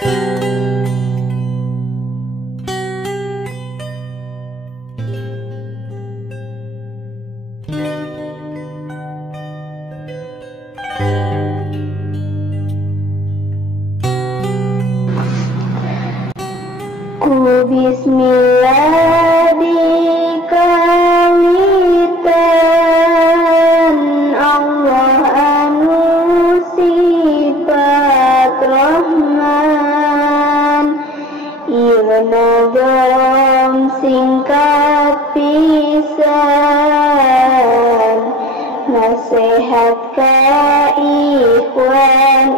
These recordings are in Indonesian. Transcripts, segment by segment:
Ku bismillah dikawitan Allah anu sifat Rahman, ieu nagam singkat pisan nasihat ka ikhwan.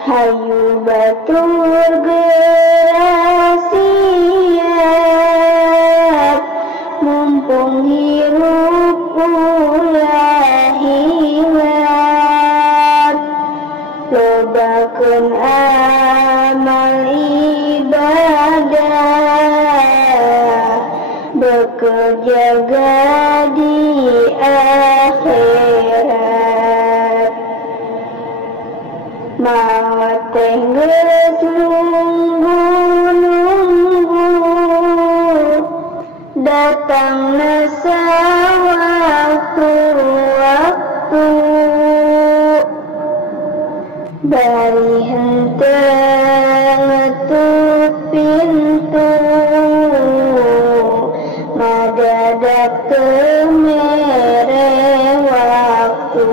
Hayu batur geura siap, mumpung hirup ulah hilap. Lobakeun amal ibadah, bekerja di akhirat. Maot teh geus nunggu-nunggu, datangna sawaktu-waktu. Bari henteu ngetuk pintu, madadak teu mere waktu.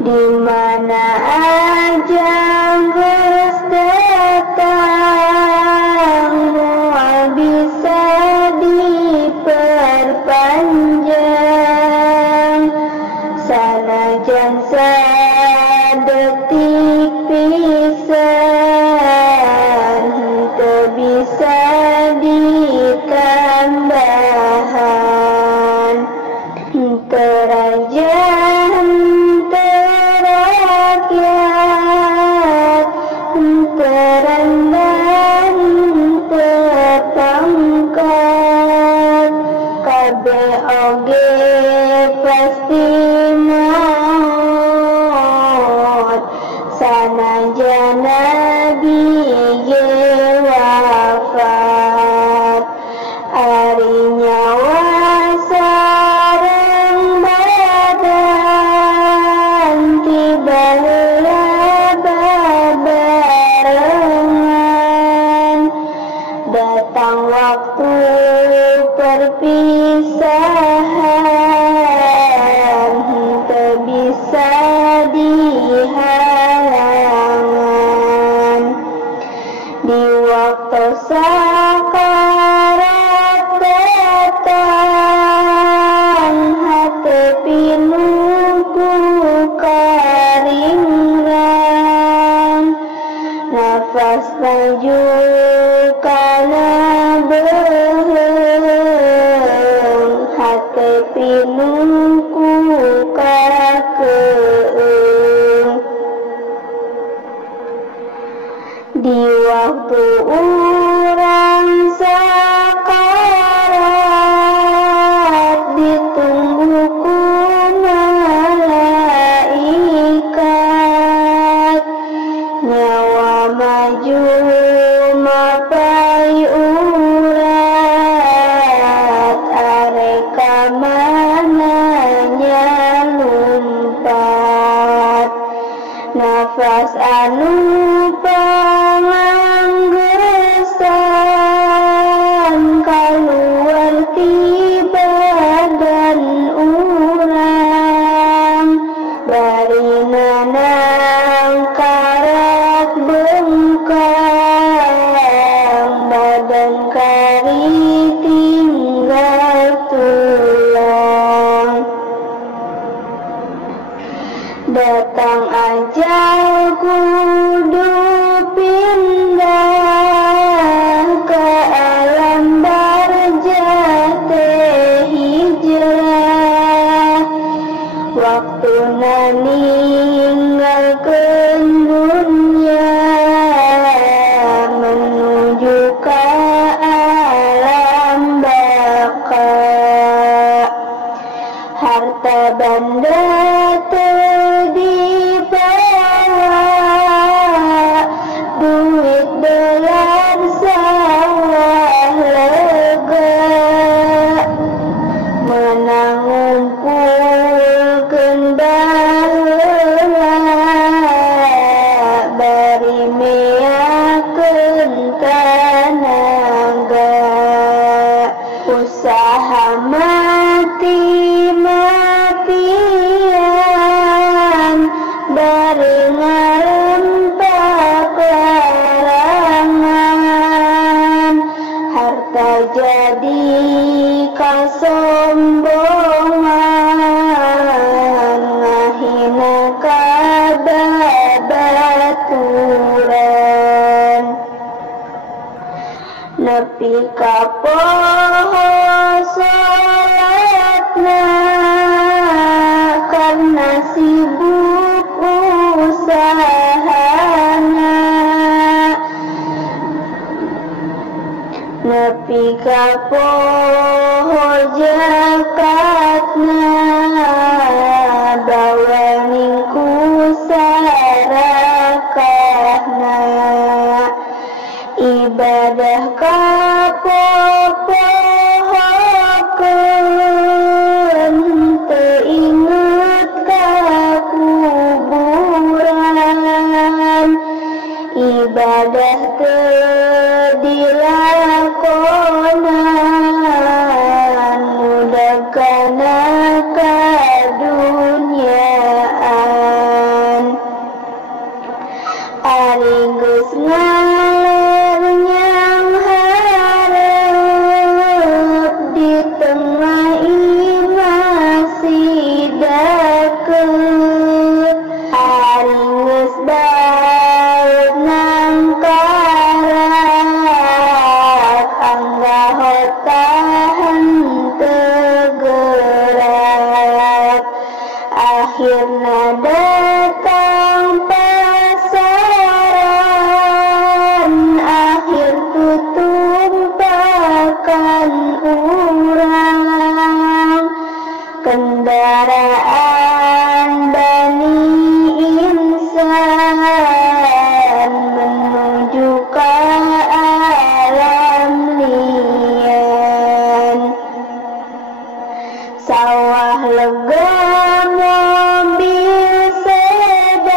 Di mana aja geus datang, moal bisa diperpanjang. Sanajan sadetik pisan, teu bisa ditambahan. Terajan terendah terpangkat, kabeh oge pasti maot. Sanajan Nabi ge wafat, ari nyawa sareng badan tiba heula babarengan. Datang waktu perpisahan, teu bisa dihalangan. Di waktu sakarat datang, hate pinuku karingrang. Nafas maju kana beuheung, hate pinuku kakeung. Di waktu urang sakarat, ditunggu ku malaikat. Nyawa maju mapai urat, are ka mananya lumpat. Nafas anu panganggesan, kaluar ti badan urang. Barina nangkarak bengkang, badan kari tinggal tulang. Datang ajal kudu pindah ke alam barzah teh hijrah. Waktuna ninggalkeun dunya, menuju ka alam baka. Harta banda teu kapoho sholatna karena sibuk usahana, nepi kapoho zakatna bawaning kusarakahna, ibadah kapopohokeun teu inget ka kuburan, ibadah teu dilakonan mudah kana kadunyaan. Ari geus ngaler nyang hareup di tengah imah sidakeut, ari geus daud nangkarak angga hotahan tegerak, akhirna datang pasaran, akhir tutumpakan urang, kendaraan Bani Insan menuju ka alam lian. Sawah lega mobil sedan,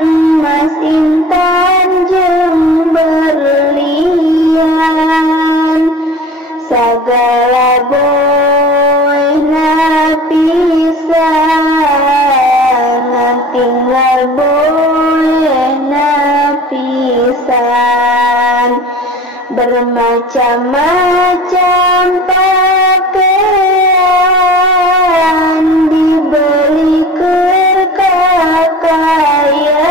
emas intan jeung berlian, sagala boyna pisan, tinggal boyna pisan, bermacam-macam pakaian dibeli keur kakayaan,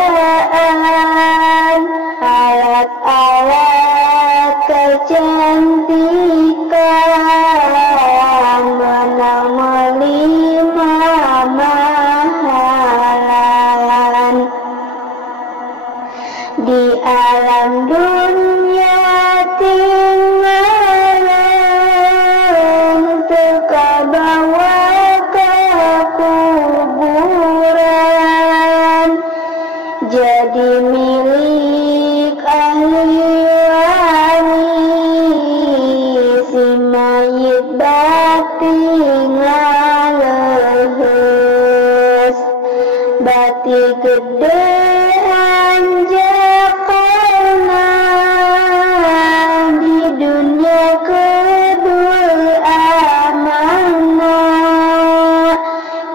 alat-alat kecantikan menang meuli mamahalan. Di alam dunia tinggalan teu kabawa ka kuburan, jadi milik ahli waris, si mayit bati ngaleheus, bati gede hanjakalna di dunia kedua amanah,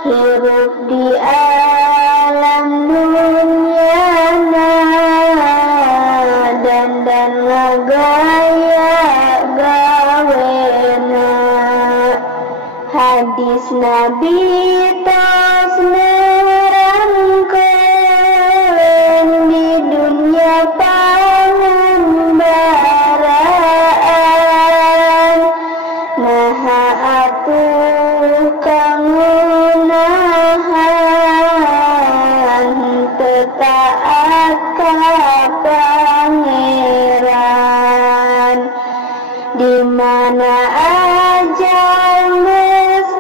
hirup di alam dunyana dan ngagaya gawena. Hadis Nabi tos nerangkeun di dunia pangembaraan, naha atuh kangunahan teu taat ka pangeran, di mana ajal geus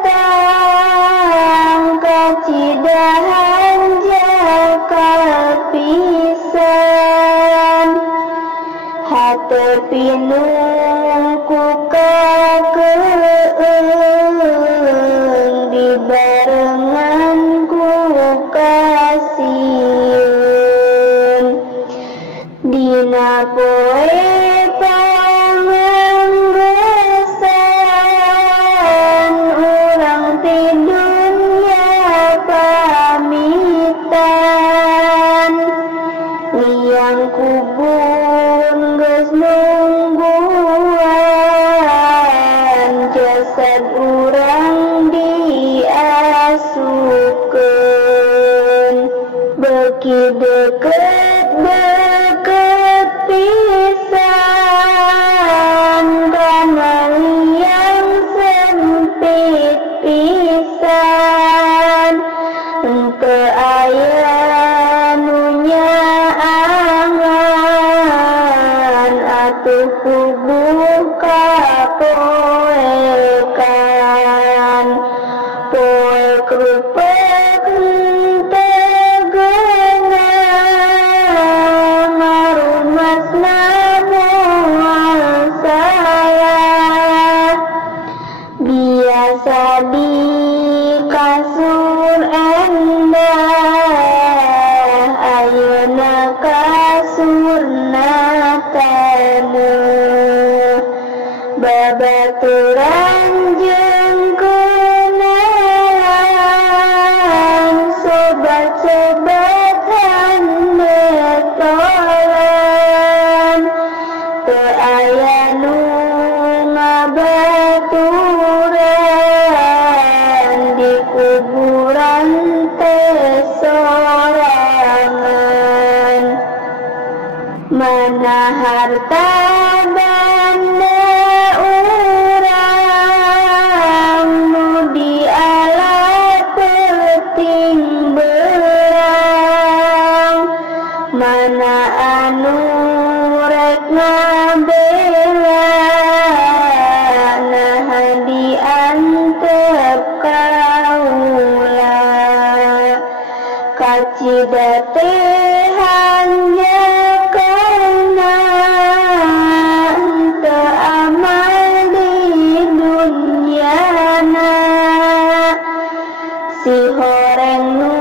datang kacidahan jakal pisan, hatepi nungku kakeung dibarengan ku kasieun, dina poe panganggesan urang ti dunya pamitan, liang kubur geus nunggu pisan teu aya nu nyaangan atuh kudu kapoekan poek rupek teu geunang ngarumasna moal salah biasa di kasur endah ayeuna kasurna taneuh babaturan jeung keunaan sobat-sobat handetolan teu aya nu ngabaturan di kuburan teu sorangan mana harta banda urang nu dialat penting beurang mana anu rek ngabela nah diantep kaula kacida teh hanjakna teu amal di dunyana si horeng nu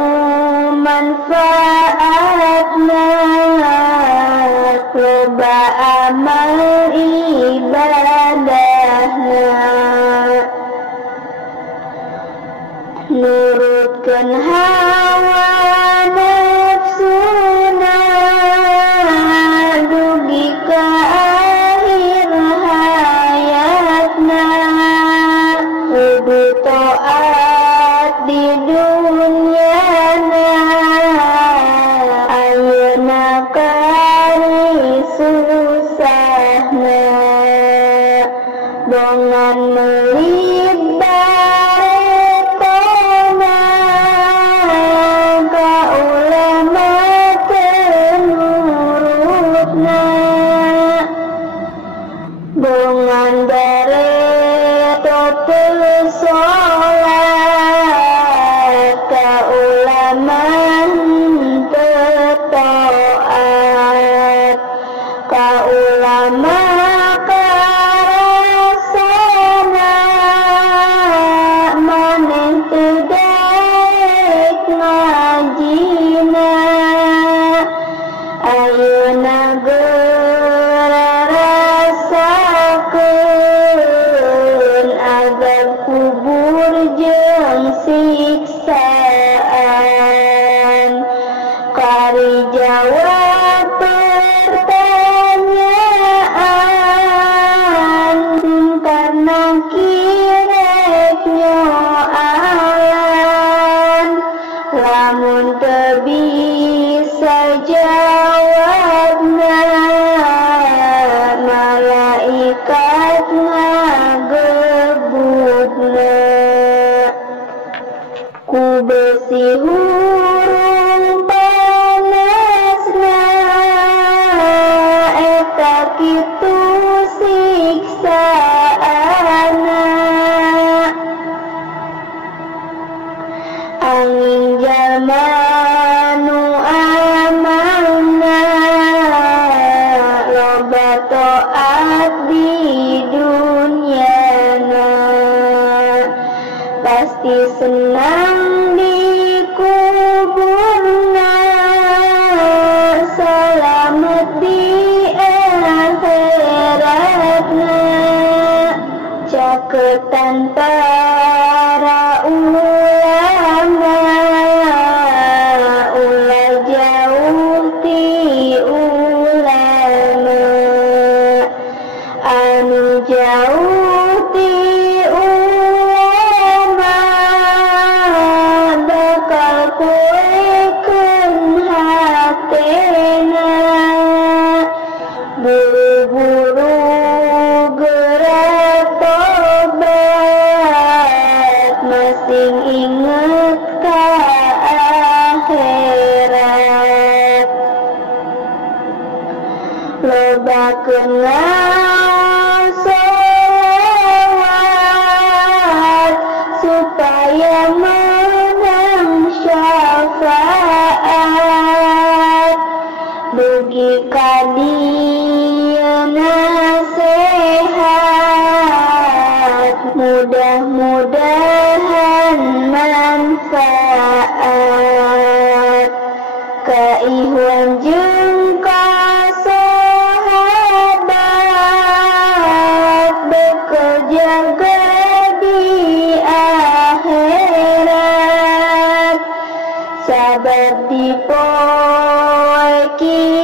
manfaatna loba amal ibadahna nurutkeun hawa nafsuna dugi ka akhir hayatna kudu taat di dunyana ayeuna kari susahna dongan meuli baretona ka ulama teu nurutna dongan bareto teu salat ka ulama teu taat ka ulama karasana maneh teu daek ngajina ayeuna geura rasakeun azab kubur jeung siksaan kari jawab pertanyaan karena kirek nyoalan lamun teu bisa jawabna malaikat ngagebugna ku besi hurung panasna eta kitu siksaana angin jalma nu amanna loba taat di dunyana pasti senang di kuburna selamat di akhiratna caketan para ulama ulah jauh ti ulama anu jauh ti ulama sing inget ka akhirat. Lobakeun sholawat supaya menang syafaat. Dugi ka dieuna sehat, mudah-mudahan manfaat. Ka Ikhwan jeung ka sahabat, bekerja di akhirat. Sabar di poe kiamat,